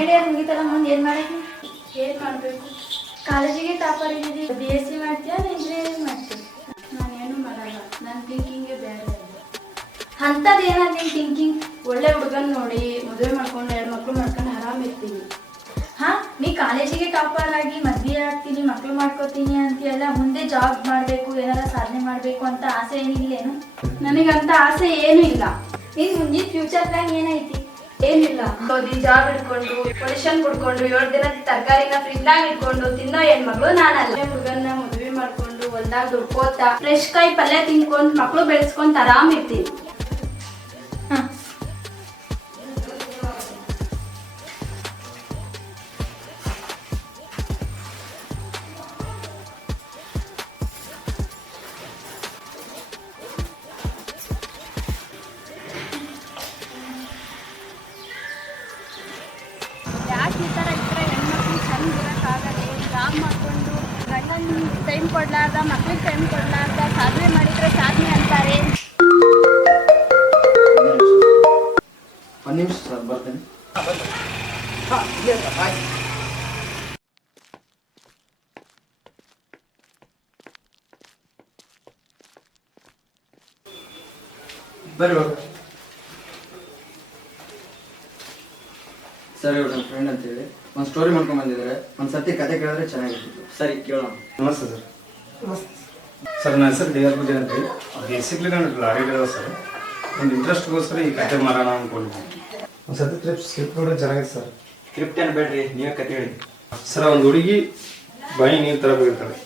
Second year ಮುಗಿತಲ್ಲ, ಮುಂದೆ ಏನು ಮಾಡಕ್ಕೆ? ಏನು ಮಾಡಬೇಕು? ಕಾಲೇಜಿಗೆ ಟಾಪರ್ ಇದ್ದೀವಿ. BSc ಮಾಡ್ತೀಯಾ ಇಂಜಿನಿಯರಿಂಗ್ ಮಾಡ್ತೀಯ? ನಾನೇನು ಮಾಡಲ್ಲ, ನನ್ನ ಥಿಂಕಿಂಗೇ ಬೇರೆ ಇದೆ. ಅಂಥದ್ದು ಏನಾದ್ರು ನಿನ್ನ ಥಿಂಕಿಂಗ್? ಒಳ್ಳೆ ಹುಡುಗನ್ ನೋಡಿ ಮದುವೆ ಮಾಡ್ಕೊಂಡು 2 ಮಕ್ಳು ಮಾಡ್ಕೊಂಡು ಆರಾಮ್ ಇರ್ತೀನಿ. ಹಾಂ, ನೀ ಕಾಲೇಜಿಗೆ ಟಾಪರ್ ಆಗಿ ಮದುವೆ ಆಗ್ತೀನಿ, ಮಕ್ಕಳು ಮಾಡ್ಕೋತೀನಿ ಅಂತೀಯಲ್ಲ, ಮುಂದೆ ಜಾಬ್ ಮಾಡಬೇಕು, ಏನಾರ ಸಾಧನೆ ಮಾಡಬೇಕು ಅಂತ ಆಸೆ ಏನಿಲ್ಲೇನು? ನನಗಂತ ಆಸೆ ಏನೂ ಇಲ್ಲ. ನಿನ್ನ ಮುಂದಿನ ಫ್ಯೂಚರ್ ಪ್ಲಾನ್ ಏನೈತಿ? ಏನಿಲ್ಲ, ಓದಿ ಜಾಬ್ ಹಿಡ್ಕೊಂಡು ಪೊಸಿಷನ್ ಕೊಡ್ಕೊಂಡು 7 ದಿನ ತರಕಾರಿನ ಫ್ರಿಜ್ದಾಗ ಇಟ್ಕೊಂಡು ತಿನ್ನೋ ಹೆಣ್ಮಗಳು ನಾನಲ್ಲ. ಹುಡುಗನ್ನ ಮದುವೆ ಮಾಡ್ಕೊಂಡು ಹೊಲ್ದಾಗ ದುಡ್ಕೋತಾ ಫ್ರೆಶ್ ಕಾಯಿ ಪಲ್ಯ ತಿನ್ಕೊಂಡು ಮಕ್ಳು ಬೆಳೆಸ್ಕೊಂತ ಆರಾಮ್ ಇರ್ತೀನಿ. ಹಾಂ, ಯಾಕೆ ಈ ಥರ ಇದ್ರೆ ಹೆಣ್ಮಕ್ಳು ಚಂದ ಇರೋಕ್ಕಾಗದೆ? ಜಾಬ್ ಮಾಡಿಕೊಂಡು ಗಂಡನ ಟೈಮ್ ಕೊಡ್ಲಾರ್ದ, ಮಕ್ಳಿಗೆ ಟೈಮ್ ಕೊಡ್ಲಾರ್ದ ಸಾಧನೆ ಮಾಡಿದರೆ ಸಾಧನೆ ಅಂತಾರೆ. ಒಂದು ನಿಮಿಷ ಸರ್, ಬರ್ತೇನೆ. ಬರ್ರಿ ಹೋಗ ಸರ್. ಇವ್ರು ನನ್ನ ಫ್ರೆಂಡ್ ಅಂತೇಳಿ ಒಂದು ಸ್ಟೋರಿ ಮಾಡ್ಕೊಂಡು ಬಂದಿದ್ದಾರೆ. ಒಂದು ಸತಿ ಕತೆ ಕೇಳಿದ್ರೆ ಚೆನ್ನಾಗಿರ್ತಿತ್ತು. ಸರಿ, ಕೇಳೋಣ. ನಮಸ್ತೆ ಸರ್. ಸರ್, ನನ್ನ ಹೆಸರು ಡಿ ಆರ್ ಪೂಜೆ ಅಂತ ಹೇಳಿ. ಬೇಸಿಕ್ಲಿ ನಾನು ಲಾರಿ ಡ್ರೈವರ್ ಸರ್. ಒಂದು ಇಂಟ್ರೆಸ್ಟ್ಗೋಸ್ಕರ ಈ ಕತೆ ಮಾರೋಣ ಅಂದ್ಕೊಂಡಿದ್ದೀನಿ. ಒಂದು ಸತಿ ಸ್ಕ್ರಿಪ್ಟ್ ನೋಡಿದ್ರೆ ಚೆನ್ನಾಗಿದೆ ಸರ್. ಸ್ಕ್ರಿಪ್ಟ್ ಏನು ಬೇಡ್ರಿ, ನೀವೇ ಕತೆ ಹೇಳಿ. ಸರ್, ಒಂದು ಹುಡುಗಿ ಬಾಯಿ ನೀರು ತರಬೇಕಿರ್ತಾಳೆ.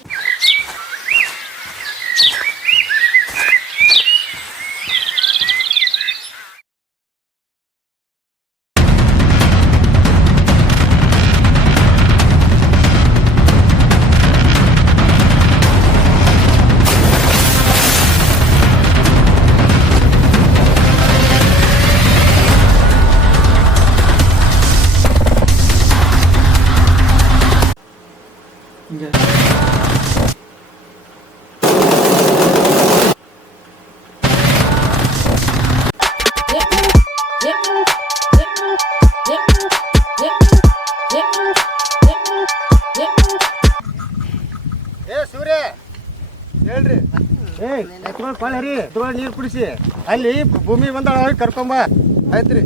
ಸೂರ್ಯ ಹೇಳ್ರಿ, ಎತ್ಕೊಂಡು ಪಾಳ ಹರಿ, ಎತ್ಕೊಂಡು ನೀರು ಕುಡಿಸಿ, ಅಲ್ಲಿ ಭೂಮಿ ಬಂದ ಹೋಗಿ ಕರ್ಕೊಂಬ. ಆಯ್ತ್ರಿ.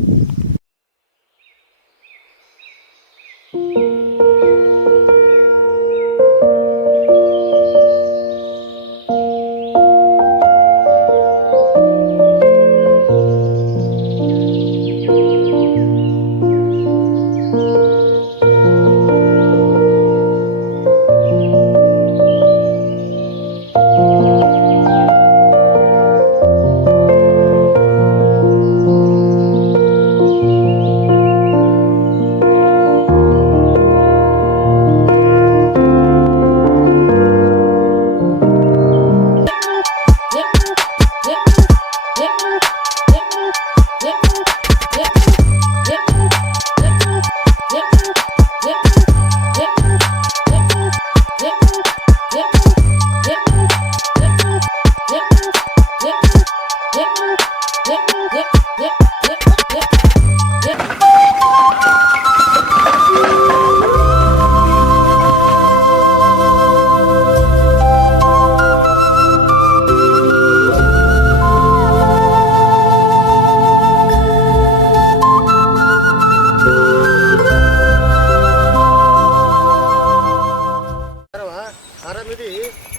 ಆರಾಮಿದಿ?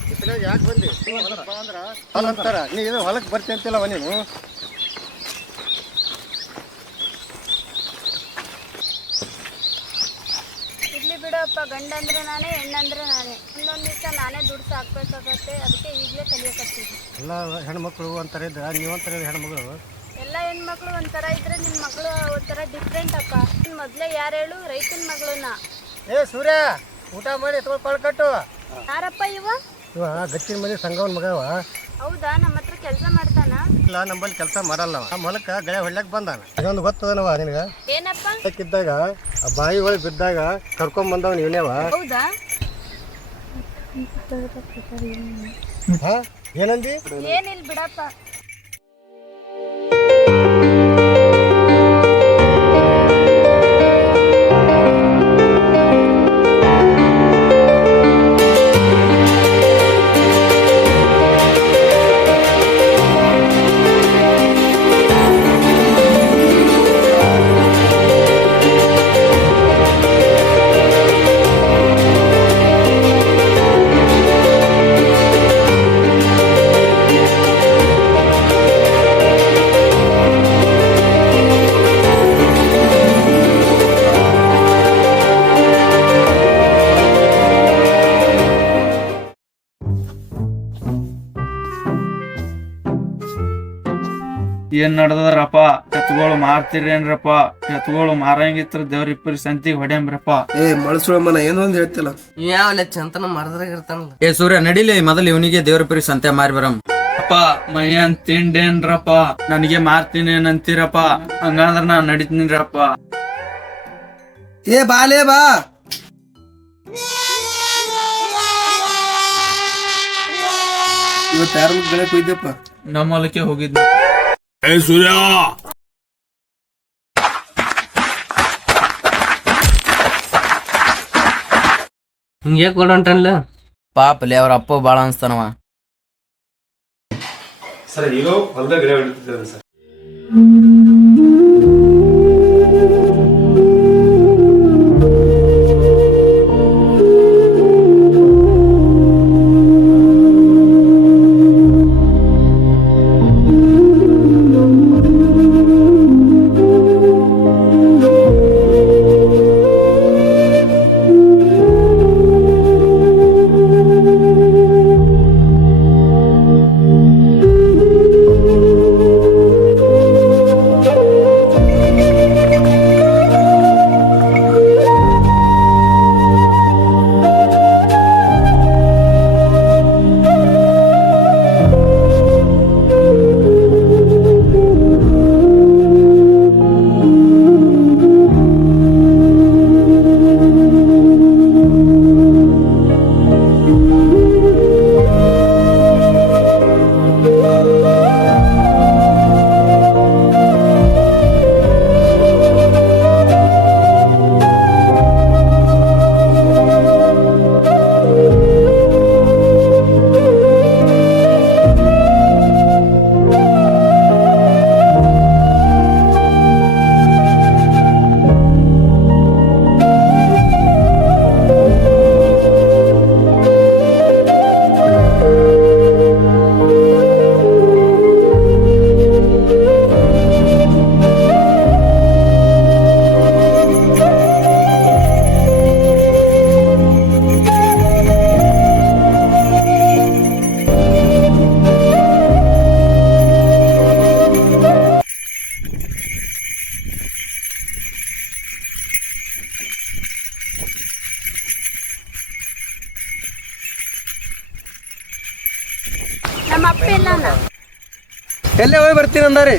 ಬಿಸಿಲಾಗ ಯಾಕೆ ಬಂದಿ? ಹೊಲಕ್ಕೆ ಬಾ ಅಂದ್ರ ಅಂತಾರ. ನೀನು ಹೊಲಕ್ಕೆ ಬರ್ತಿ ಅಂತಿಲ್ಲವ ನೀನು. ಇಡ್ಲಿ ಬಿಡಪ್ಪ, ಗಂಡಂದ್ರೆ ನಾನೇ, ಹೆಣ್ಣಂದ್ರೆ ನಾನೇ. ಒಂದೊಂದು ದಿವಸ ನಾನೇ ದುಡ್ಡು ಸಾಕ್ಬೇಕಾಗತ್ತೆ. ಅದಕ್ಕೆ ಈಗಲೇ ಕಲಿಯಕತ್ತೀನಿ. ಎಲ್ಲ ಹೆಣ್ಮಕ್ಳು ಒಂಥರ ಇದ್ರೆ ನೀವೊಂಥರ ಹೆಣ್ಮಗಳು. ಎಲ್ಲ ಹೆಣ್ಮಕ್ಳು ಒಂಥರ ಇದ್ರೆ ನಿಮ್ಮ ಮಗಳು ಒಂಥರ ಡಿಫ್ರೆಂಟ್ ಅಪ್ಪ. ಮೊದಲೇ ಯಾರು ಹೇಳು? ರೈತನ ಮಗಳನ್ನ. ಸೂರ್ಯ, ಊಟ ಮಾಡಿ ಎತ್ಕೊಂಡು ಪಾಳು ಕಟ್ಟು. ಯಾರಪ್ಪ ಇವ ಗಚ್ಚಿನ ಮನೆ ಸಂಗವನ್ ಮಗವ. ಹೌದಾ? ನಮ್ಮ ಹತ್ರ ಕೆಲಸ ಮಾಡ್ತಾನ? ಇಲ್ಲ, ನಂಬಲ್ಲಿ ಕೆಲಸ ಮಾಡಲ್ಲ. ನಮ್ಮ ಹೊಲಕ್ಕೆ ಗಳೆ ಹೊಳ್ಳಕ್ಕೆ ಬಂದಾನ. ಇದೊಂದು ಗೊತ್ತದನವ ನಿನಗ? ಏನಪ್ಪ? ಇದ್ದಾಗ ಆ ಬಾಯಿ ಒಳಗೆ ಬಿದ್ದಾಗ ಕರ್ಕೊಂಡ್ ಬಂದವನು ಇವನೇವ. ಹೌದಾ? ಏನಂದಿ? ಏನಿಲ್ಲ ಬಿಡಪ್ಪ. ಏನ್ ನಡ್ದದ್ರಪ್ಪ? ಎತ್ಗಳು ಮಾರ್ತಿರೇನ್ರಪ್ಪ? ಎತ್ಗಳು ಮಾರಂಗಿತ್ರ ದೇವ್ರ ಇಪ್ಪರಿ ಸಂತಿಗೆ ಹೊಡ್ಯಂಬ್ರಪ್ಪ. ಮಳಸುಳಮ್ಮನ ಏನೋ ಒಂದ್ ಹೇಳ್ತಿಲ್ಲ. ಯಾವ ಚಂತನ ಮರದ್ರಾಗ ಇರ್ತಾನಲ್ಲ. ಏ ಸೂರ್ಯ ನಡಿಲಿ, ಮೊದಲು ಇವನಿಗೆ ದೇವ್ರ ಪರಿ ಸಂತೆ ಮಾರಿ ಬರಂ. ಅಪ್ಪ ಮೈಯನ್ ತಿಂಡೇನ್ರಪ್ಪ? ನನಗೆ ಮಾರ್ತೀನಿ ಏನಂತೀರಪ್ಪ? ಹಂಗಂದ್ರ ನಾ ನಡಿತೀನಿರಪ್ಪ. ಏ ಬಾಲೇ ಬಾ. ಇವತ್ತು ಯಾರ ಬೆಳಕ್ ಹೋಯ್ದಪ್ಪ? ನಮ್ಮ ಹೊಲಕ್ಕೆ ಹೋಗಿದ್ದೆ. ಹಿಂಗೆ ಕೊಡಂಟಲ್ಲ. ಪಾಪಲಿ ಅವ್ರ ಅಪ್ಪ ಬಾಳ ಅನ್ಸ್ತಾನವ. ಸರ್ ಈಗ ಹೊಲದಾಗ ಗಿಡ ಹಿಡಿತಿದ್ದೇವೆ ಸರ್. ನಮ್ಮ ಅಪ್ಪ ಎಲ್ಲಾನ ಎಲ್ಲೇ ಹೋಗಿ ಬರ್ತೀನಿ ಅಂದಾರಿ.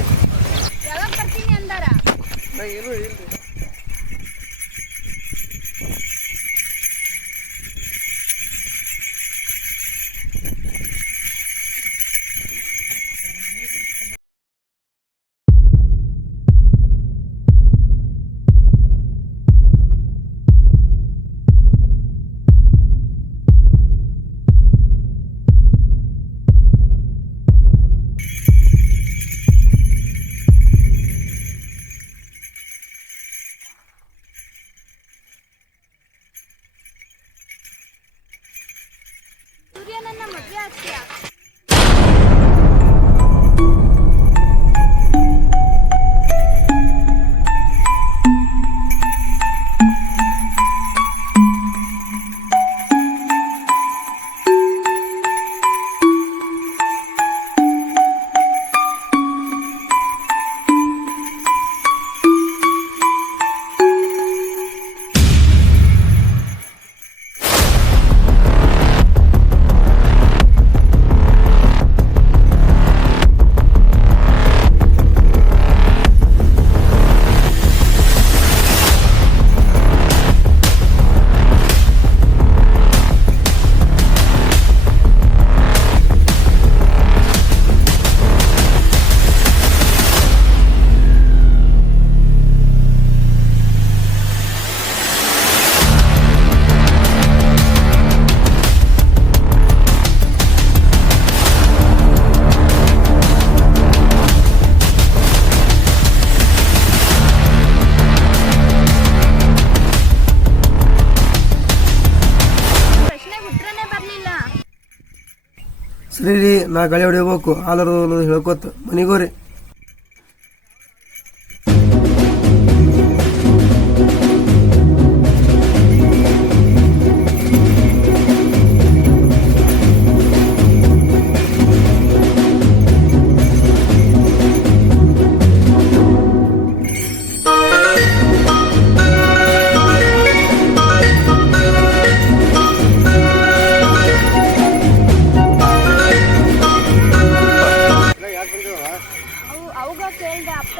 ಯಾವಾಗ ಬರ್ತೀನಿ ಅಂದಾರ? ಸೂರ್ಯನನ್ನ ಮದ್ವೆ ಆಗ್ತೀಯಾ? ಸರಿ ರೀ, ನಾ ಗಾಳಿ ಹೊಡಿಬೇಕು. ಆಲರು ಹೇಳ್ಕೊತ ಮನಿಗೋರಿ.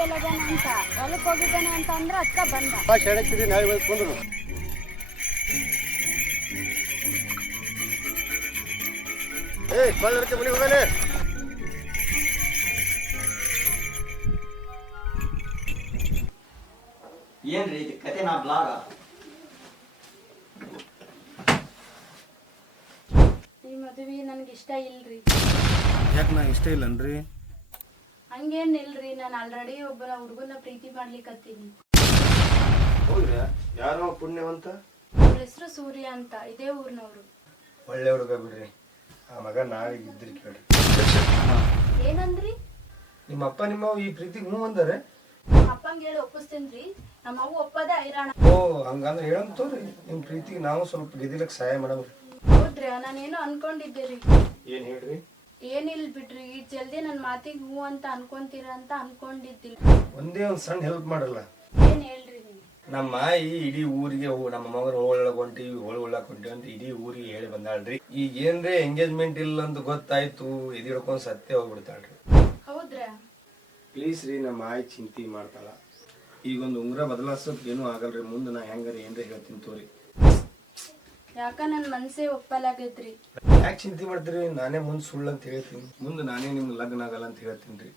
ಫೇಲ್ ಆಗ್ಯಾನ ಅಂತ ಹೊಲಕ್ಕೆ ಹೋಗಿದ್ದಾನೆ ಅಂತ ಅಂದ್ರೆ ಅಕ್ಕ ಬಂದ. ಶಾಣಕ್ತಿದ್ದಿ ನಾಳೆ ಹೋಗಿ ಬಂದ್ರು. ಕೊಳ್ಳಕ್ಕೆ ಮನೆ ಹೋಗಲೇ. ಏನ್ರಿ ಇದು ಕತೆ ನಾ ಬ್ಲಾಗ? ಈ ಮದುವೆ ನನ್ಗೆ ಇಷ್ಟ ಇಲ್ರಿ. ಯಾಕೆ ನಾ ಇಷ್ಟ ಇಲ್ಲನ್ರಿ? ಹಂಗೇನ್ ಇಲ್ರಿ, ನಾನು ಆಲ್ರೆಡಿ ಒಬ್ಬ ಹುಡುಗನ ಪ್ರೀತಿ ಮಾಡ್ಲಿಕ್ಕತ್ತೀನಿ. ಹೌದ್ರಿ? ಯಾರೋ ಪುಣ್ಯವಂತ? ಅವ್ರ ಹೆಸರು ಸೂರ್ಯ ಅಂತ, ಇದೇ ಊರ್ನವ್ರು. ಒಳ್ಳೆ ಹುಡುಗ ಬಿಡ್ರಿ. ಆ ಮಗ ನಾಳೆ ಇದ್ರಿ ಕೇಳ್ರಿ. ಏನಂದ್ರಿ? ನಿಮ್ಮ ಅಪ್ಪ ನಿಮ್ಮವ್ ಈ ಪ್ರೀತಿಗೆ ಹ್ಞೂ ಅಂದಾರೆ? ಅಪ್ಪಂಗೆ ಹೇಳಿ ಒಪ್ಪಿಸ್ತೇನ್ರಿ. ನಮ್ಮ ಅವ್ವ ಒಪ್ಪದ ಐರಾಣ. ಓ ಹಂಗಂದ್ರೆ ಹೇಳಂತವ್ರಿ. ನಿಮ್ಮ ಪ್ರೀತಿಗೆ ನಾವು ಸ್ವಲ್ಪ ಗೆದಿಲಕ್ಕೆ ಸಹಾಯ ಮಾಡಮ್ರಿ. ಹೌದ್ರಿ, ನಾನೇನೋ ಅನ್ಕೊಂಡಿದ್ದೆ ರೀ. ಏನ್ ಹೇಳ್ರಿ? ಏನಿಲ್ ಬಿಡ್ರಿ, ಈ ಜಲ್ದಿ ನನ್ನ ಮಾತಿಗೆ ಹ್ಞೂ ಅಂತ ಅನ್ಕೊಂತೀರ ಅಂತ ಅನ್ಕೊಂಡಿದ್ದಿಲ್ಲ. ಒಂದೇ ಒಂದು ಸಣ್ಣ ಹೆಲ್ಪ್ ಮಾಡಲ್ಲ? ಏನ್ ಹೇಳ್ರಿ ನೀವು? ನಮ್ಮ ಮಾಯಿ ಇಡೀ ಊರಿಗೆ ನಮ್ಮ ಮಗನ ಹೋಳೊಳಗ್ ಹೊಂಟಿವಿ ಹೋಳ್ ಹೊಂಟಿವಿ ಅಂತ ಇಡೀ ಊರಿಗೆ ಹೇಳಿ ಬಂದಾಳ್ರಿ. ಈಗ ಏನ್ರಿ ಎಂಗೇಜ್ಮೆಂಟ್ ಇಲ್ಲ ಅಂತ ಗೊತ್ತಾಯ್ತು, ಇದು ಹಿಡ್ಕೊಂಡ್ ಸತ್ಯ ಹೋಗ್ಬಿಡ್ತಾಳ್ರಿ. ಹೌದ್ರಾ? ಪ್ಲೀಸ್ ರೀ, ನಮ್ಮ ಮಾಯಿ ಚಿಂತೆ ಮಾಡ್ತಾಳ. ಈಗೊಂದು ಉಂಗ್ರ ಬದಲಾಸೋಕ್ ಏನೂ ಆಗಲ್ರಿ. ಮುಂದೆ ನಾ ಹೆಂಗಾರ ಏನ್ರಿ ಹೇಳ್ತೀನಿ ತೋರಿ. ಯಾಕ ನನ್ ಮನ್ಸೇ ಒಪ್ಪಲಾಗೈತ್ರಿ. ಯಾಕೆ ಚಿಂತೆ ಮಾಡ್ತೀರಿ? ನಾನೇ ಮುಂದೆ ಸುಳ್ಳು ಅಂತ ಹೇಳ್ತೀನಿ. ಮುಂದೆ ನಾನೇ ನಿಮ್ಗೆ ಲಗ್ನ ಆಗಲ್ಲ ಅಂತ ಹೇಳ್ತೀನಿ ರೀ.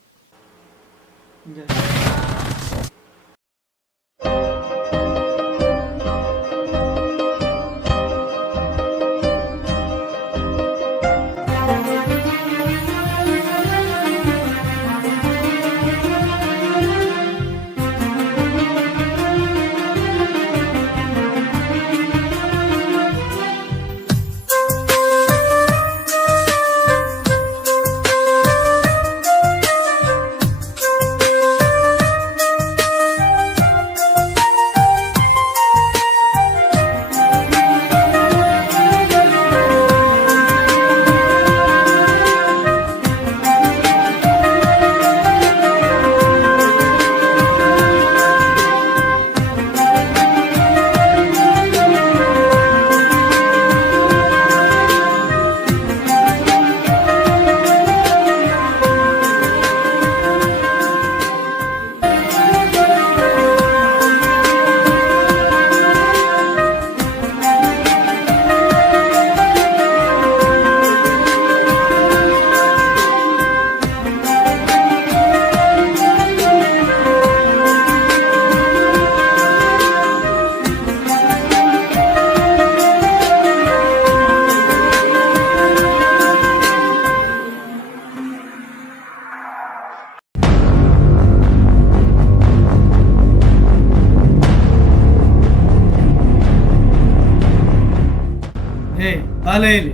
ಬಾಲೆ ಇಲ್ಲಿ.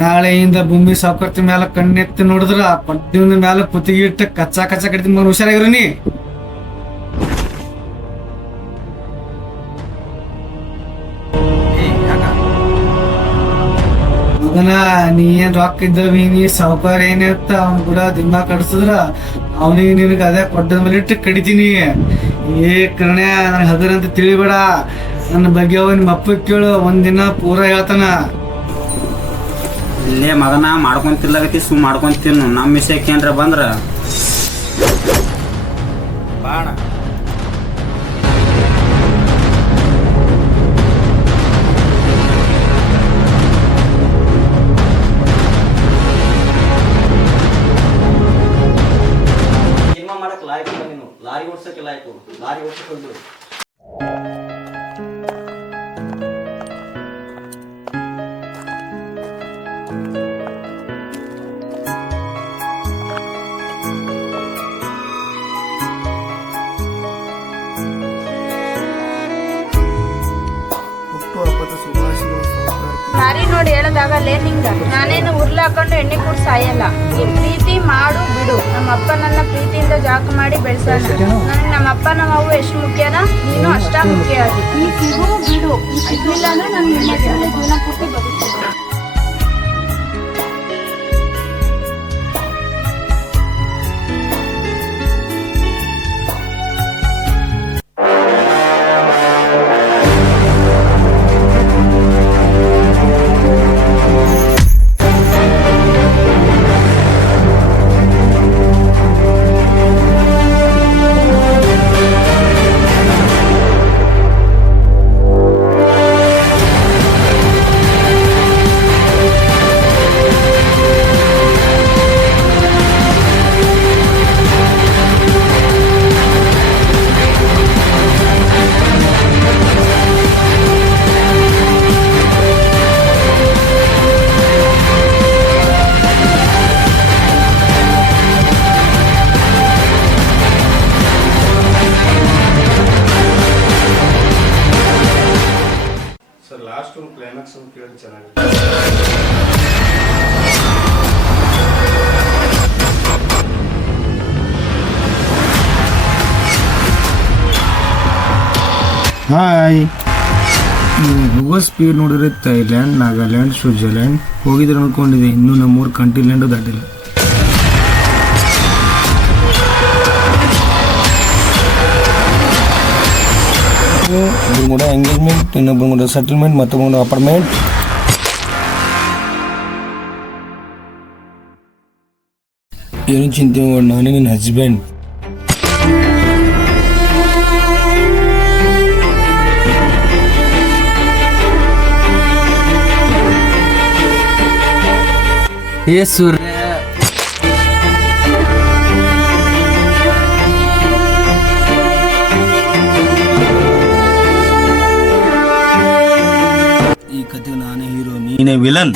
ನಾಳೆಯಿಂದ ಭೂಮಿ ಸಾವುಕಾರ್ತಿ ಮ್ಯಾಲ ಕಣ್ಣೆತ್ತಿ ನೋಡಿದ್ರ ಪಡ್ಡಿನ ಮ್ಯಾಲ ಕುತ್ತಿಗೆ ಇಟ್ಟು ಕಚ್ಚಾ ಕಚ್ಚಾ ಕಡಿತೀನಿ. ಮಗ ಹುಷಾರಾಗಿರು ನೀ. ಮಗನ ನೀ ಏನ್ ರೊಕ್ಕ ಇದ್ದವಿ, ನೀ ಸಾವುಕಾರ ಏನಿರ್ತ ಅವ್ನ ಕೂಡ ದಿಮ್ಮಾ ಕಡಿಸಿದ್ರ ಅವನಿಗೆ ನಿನಗೆ ಅದೇ ಕೊಟ್ಟದ ಮೇಲೆ ಇಟ್ಟು ಕಡಿತೀನಿ. ಏ ಕರ್ಣ್ಯ, ನನಗೆ ಹಗರಂತ ತಿಳಿಬೇಡ. ನನ್ನ ಬಗ್ಗೆ ಅವ ನಿಮ್ಮ ಅಪ್ಪ ಕೇಳು, ಒಂದಿನ ಪೂರ ಹೇಳ್ತಾನ. ಇಲ್ಲೇ ಮಗನ ಮಾಡ್ಕೊಂತಿರ್ಲಾಗತಿ, ಸುಮ್ ಮಾಡ್ಕೊಂತೀನಿ. ನಮ್ಮ ವಿಷಯಕ್ಕೆ ಏನ್ರ ಬಂದ್ರ ಬಾಣ. ಸಿನಿಮಾ ಮಾಡಕ್ ಲಾಯ್ಕು ನೀನು, ಲಾರಿ ಓಡ್ಸಕ್ಕೆ ಲಾಯ್ಕು, ಲಾರಿ ಓಡ್ಸಕ್ ಹೋಗ್ಬಿಡು. ದಾರಿ ನೋಡಿ ಹೇಳೋದಾಗಲ್ಲೇ ನಿಂಗ. ನಾನೇನು ಉರ್ಲು ಹಾಕೊಂಡು ಎಣ್ಣೆ ಕೂಡ ಸಾಯಲ್ಲ. ಈ ಪ್ರೀತಿ ಮಾಡು ಬಿಡು. ನಮ್ಮ ಅಪ್ಪ ನನ್ನ ಪ್ರೀತಿಯಿಂದ ಜಾಕ ಮಾಡಿ ಬೆಳೆಸೋಣ. ನನಗೆ ನಮ್ಮ ಅಪ್ಪ ನಮ್ಮ ಅವ್ವ ಎಷ್ಟು ಮುಖ್ಯನ, ನೀನು ಅಷ್ಟ ಮುಖ್ಯ ಆಗಿ. ಈ ಸಿಗು ಬಿಡು, ಸಿಗ್ಲಿಲ್ಲ ಅಂದ್ರೆ ನನ್ನ ಹೆಸರಲ್ಲಿ ಜೀವನ ಪೂರ್ತಿ ಬದುಕ್ತೀನಿ. ಲಾಸ್ಟ್ ಒಂದು ಕ್ಲೈಮ್ಯಾಕ್ಸ್ ಅಂತ ಕೇಳಿದ್ರೆ ಚೆನ್ನಾಗಿದೆ. ಹಾಯ್, ನೀವು ಹೋಗೋ ಸ್ಪೀಡ್ ನೋಡಿದ್ರೆ ಥೈಲ್ಯಾಂಡ್, ನಾಗಾಲ್ಯಾಂಡ್, ಸ್ವಿಟ್ಜರ್ಲ್ಯಾಂಡ್ ಹೋಗಿದ್ರೆ ಅನ್ಕೊಂಡಿದೆ. ಇನ್ನೂ ನಮ್ಮೂರು ಕಂಟಿನ್ಯಾಂಡು ದಾಟಿಲ್ಲ. ಒಬ್ಬರು ಕೂಡ ಎಂಗೇಜ್ಮೆಂಟ್, ಇನ್ನೊಬ್ಬರು ಕೂಡ ಸೆಟಲ್ಮೆಂಟ್, ಮತ್ತೊಬ್ಬರು ಕೂಡ ಅಪಾರ್ಟ್ಮೆಂಟ್. ಏನು ಚಿಂತೆ ಮಾಡಿ, ನಾನೇ ನಿನ್ನ ಹಸ್ಬೆಂಡ್. ಏ ಸೂರ್ಯ, ಈ ಕತೆ ನಾನೇ ಹೀರೋ, ನೀನೇ ವಿಲನ್.